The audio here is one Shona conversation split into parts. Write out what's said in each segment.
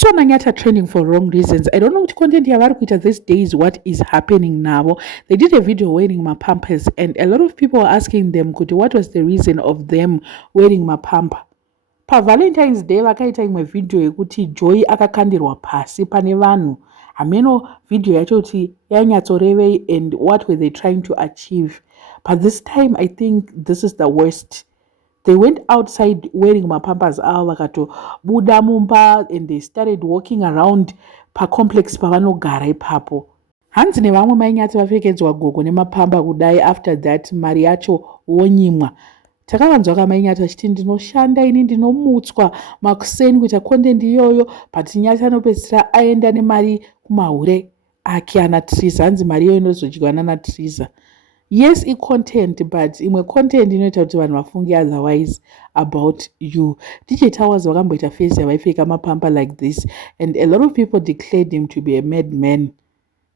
So Manyata trending for wrong reasons. I don't know what content yavari kuita these days, what is happening now. They did a video wearing my pampers and a lot of people are asking them what was the reason of them wearing my pamper. Pa Valentine's Day vakaita imwe video yekuti Joy akakandirwa pasi pane vanhu. Hameno video yacho kuti yanyatsorevei and what were they trying to achieve. But this time I think this is the worst. They went outside wearing mapampers avo vakatobuda mumba and they started walking around pacomplex pavanogara ipapo. Hanzi nevamwe mainyati vapfekedzwa gogo nemapamba kudai. After that mari yacho wonyimwa. Takavanzwa kamainyati vachiti ndinoshanda ini ndinomutswa makuseni kuita content iyoyo, but nyati anopedzisira aenda nemari kumahure ake ana Triza. Hanzi mari iyoyo inozodyiwa nana Triza. Yes, content, but imwe content inoita kuti vanhu vafunge otherwise about you. DJ Towers vakamboita face yavaipfeka mapamba like this and a lot of people declared him to be a madman.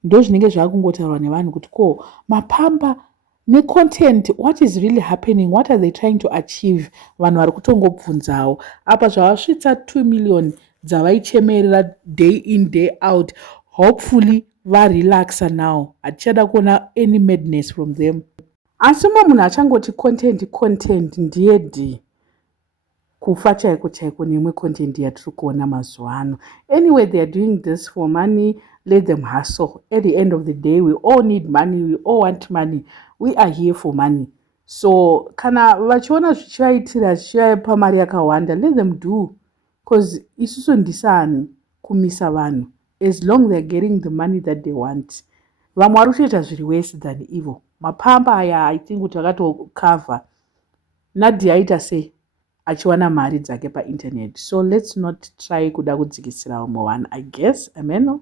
Ndo zvinenge zvakungotaurwa nevanhu kuti ko mapamba necontent, what is really happening, what are they trying to achieve? Vanhu vari kutongobvunzawo apa zvavasvitsa 2 million dzavaichemerera day in day out. Hopefully varelaxa now, hatichada kuona any madness from them. Asi munhu achangoti content ndiye d kufa chaiko chaiko neimwe content yatiri kuona mazuva ano. Anyway, they are doing this for money. Let them hustle. At the end of the day, we all need money, we all want money. We are here for money. So kana vachiona zvichivaitira zvichivapa mari yakawanda, let them do, because isusu ndisani kumisa vanhu as long they are getting the money that they want. Vamwe vari kutoita zviri worse than evil. Mapamba aya I think kuti vakatokavha. Nadia aita sei achiwana mari dzake painternet. So let's not try kuda kudzikisira vamwe vanhu, I guess. Amen.